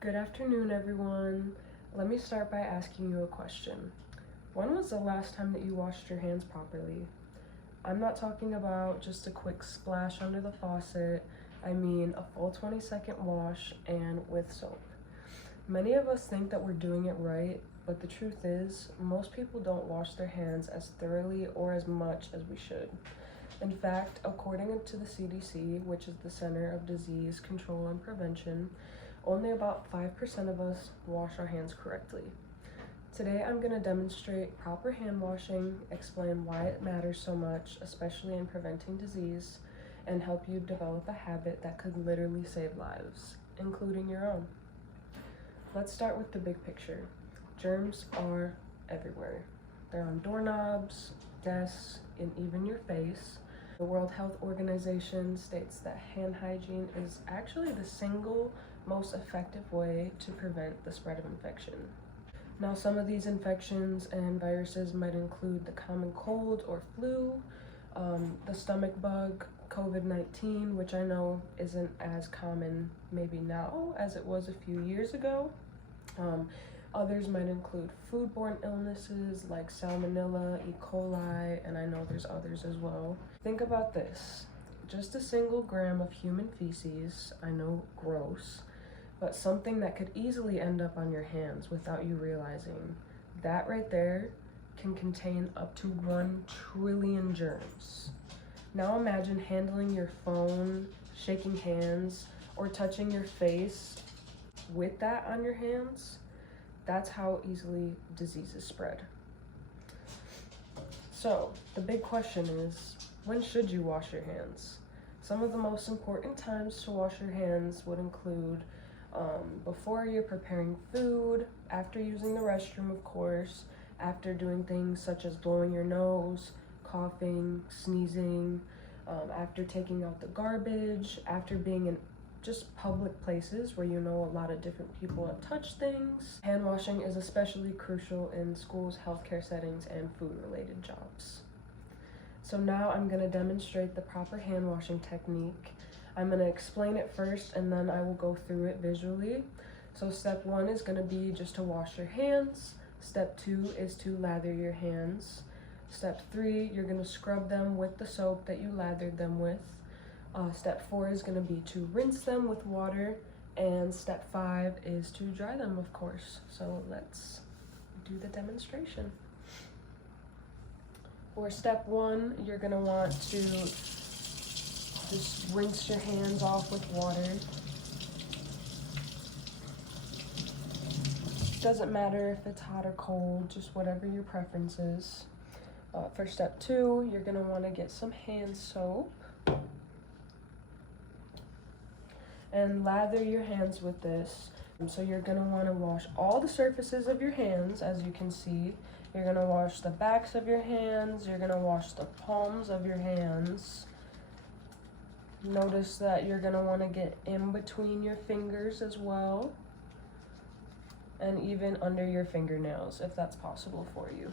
Good afternoon, everyone. Let me start by asking you a question. When was the last time that you washed your hands properly? I'm not talking about just a quick splash under the faucet. I mean a full 20-second wash and with soap. Many of us think that we're doing it right, but the truth is, most people don't wash their hands as thoroughly or as much as we should. In fact, according to the CDC, which is the Center of Disease Control and Prevention, only about 5% of us wash our hands correctly. Today I'm going to demonstrate proper hand washing, explain why it matters so much, especially in preventing disease, and help you develop a habit that could literally save lives, including your own. Let's start with the big picture. Germs are everywhere. They're on doorknobs, desks, and even your face. The World Health Organization states that hand hygiene is actually the single most effective way to prevent the spread of infection. Now, some of these infections and viruses might include the common cold or flu, the stomach bug, COVID-19, which I know isn't as common maybe now as it was a few years ago. Others might include foodborne illnesses like Salmonella, E. coli, and I know there's others as well. Think about this. Just a single gram of human feces, I know, gross, but something that could easily end up on your hands without you realizing. That right there can contain up to 1 trillion germs. Now imagine handling your phone, shaking hands, or touching your face with that on your hands. That's how easily diseases spread. So, the big question is, when should you wash your hands? Some of the most important times to wash your hands would include before you're preparing food, after using the restroom, of course, after doing things such as blowing your nose, coughing, sneezing, after taking out the garbage, after being in just public places where you know a lot of different people have touched things. Hand washing is especially crucial in schools, healthcare settings, and food-related jobs. So now I'm going to demonstrate the proper hand washing technique. I'm going to explain it first and then I will go through it visually. So step 1 is going to be just to wash your hands. Step 2 is to lather your hands. Step 3, you're going to scrub them with the soap that you lathered them with. Step 4 is going to be to rinse them with water, and step 5 is to dry them, of course. So let's do the demonstration. For step 1, you're going to want to just rinse your hands off with water. Doesn't matter if it's hot or cold, just whatever your preference is. For step 2, you're going to want to get some hand soap and lather your hands with this. So you're going to want to wash all the surfaces of your hands, as you can see. You're going to wash the backs of your hands, you're going to wash the palms of your hands. Notice that you're going to want to get in between your fingers as well, and even under your fingernails if that's possible for you.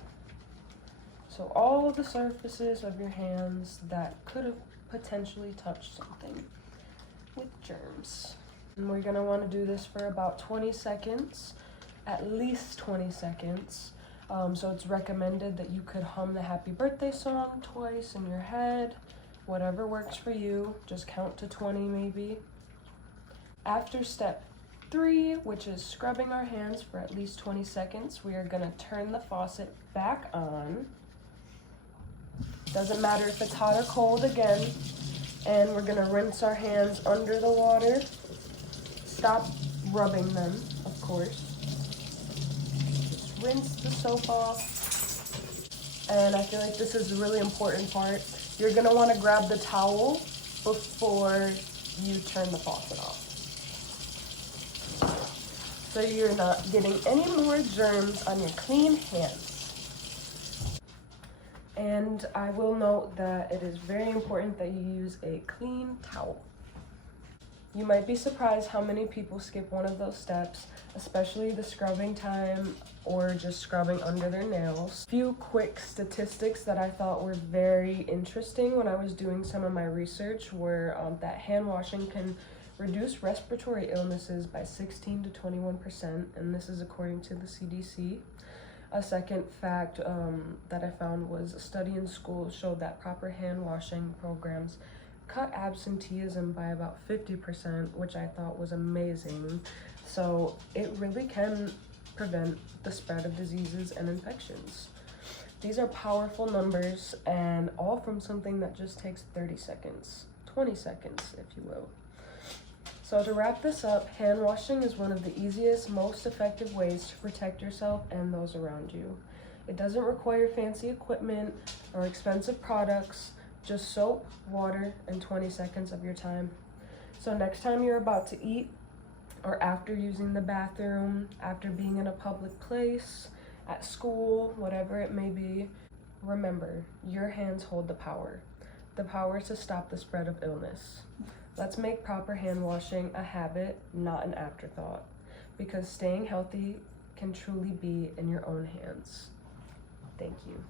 So all of the surfaces of your hands that could have potentially touched something with germs. And we're gonna want to do this for about 20 seconds, at least 20 seconds. So it's recommended that you could hum the happy birthday song twice in your head, whatever works for you. Just count to 20 maybe. After step 3, which is scrubbing our hands for at least 20 seconds, we are gonna turn the faucet back on. Doesn't matter if it's hot or cold again. And we're gonna rinse our hands under the water. Stop rubbing them, of course. Just rinse the soap off. And I feel like this is a really important part. You're gonna wanna grab the towel before you turn the faucet off, so you're not getting any more germs on your clean hands. And I will note that it is very important that you use a clean towel. You might be surprised how many people skip one of those steps, especially the scrubbing time or just scrubbing under their nails. A few quick statistics that I thought were very interesting when I was doing some of my research were that hand washing can reduce respiratory illnesses by 16 to 21%, and this is according to the CDC. A second fact that I found was a study in schools showed that proper hand washing programs cut absenteeism by about 50%, which I thought was amazing. So it really can prevent the spread of diseases and infections. These are powerful numbers, and all from something that just takes 30 seconds, 20 seconds, if you will. So to wrap this up, hand washing is one of the easiest, most effective ways to protect yourself and those around you. It doesn't require fancy equipment or expensive products, just soap, water, and 20 seconds of your time. So next time you're about to eat, or after using the bathroom, after being in a public place, at school, whatever it may be, remember, your hands hold the power to stop the spread of illness. Let's make proper hand washing a habit, not an afterthought, because staying healthy can truly be in your own hands. Thank you.